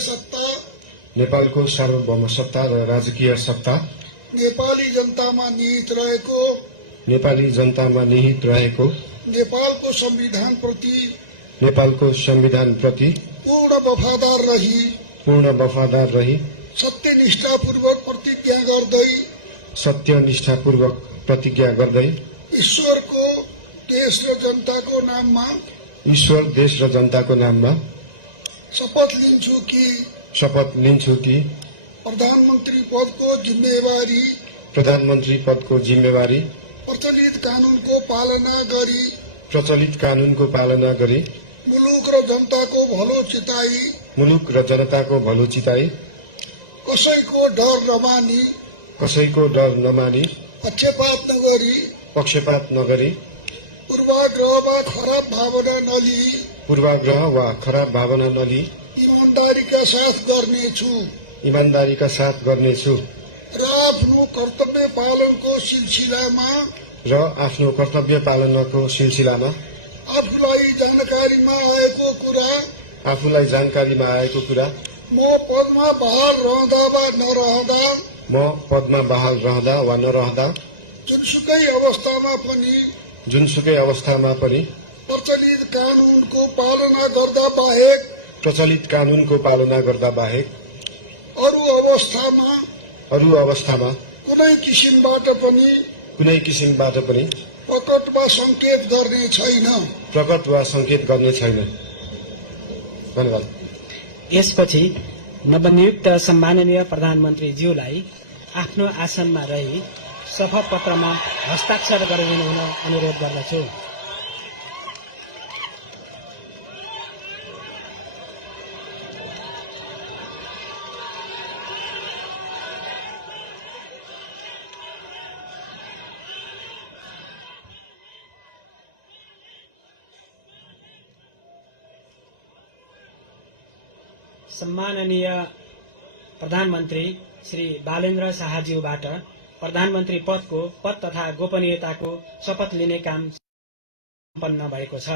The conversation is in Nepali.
सत्ता नेपालको सार्वभौम सत्ता र राजकीय सत्ता नेपाली जनतामा निहित रहेको नेपाली जनतामा निहित रहेको नेपालको संविधानप्रति नेपालको संविधानप्रति पूर्ण वफादार रही सत्यनिष्ठापूर्वक प्रतिज्ञा गर्दै ईश्वरको देश र जनताको नाममा ईश्वर देश र जनताको नाममा शपथ लिन्छु कि प्रधानमन्त्री पदको जिम्मेवारी प्रचलित कानूनको पालना गरी मुलुक र जनताको भलो चिताई कसैको डर नमानी पक्षपात नगरी पूर्वाग्रह वा खराब भावना नलिई ईमानदारीका साथ गर्नेछु र आफ्नो कर्तव्य पालनको सिलसिलामा आफूलाई जानकारीमा आएको कुरा म पदमा बहाल रहँदा वा नरहँदा जुनसुकै अवस्थामा पनि प्रचलित कानूनको पालना गर्दा बाहेक अरू अवस्थामा कुनै किसिमबाट पनि प्रकट वा संकेत गर्ने छैन। धन्यवाद। यसपछि नवनियुक्त सम्माननीय प्रधानमन्त्रीज्यूलाई आफ्नो आसनमा रही शपथ पत्रमा हस्ताक्षर गरिदिनु हुन अनुरोध गर्दछु। सम्माननीय प्रधानमन्त्री श्री बालेन्द्र शाहज्यूबाट प्रधानमन्त्री पद तथा गोपनीयताको शपथ लिने काम सम्पन्न भएको छ।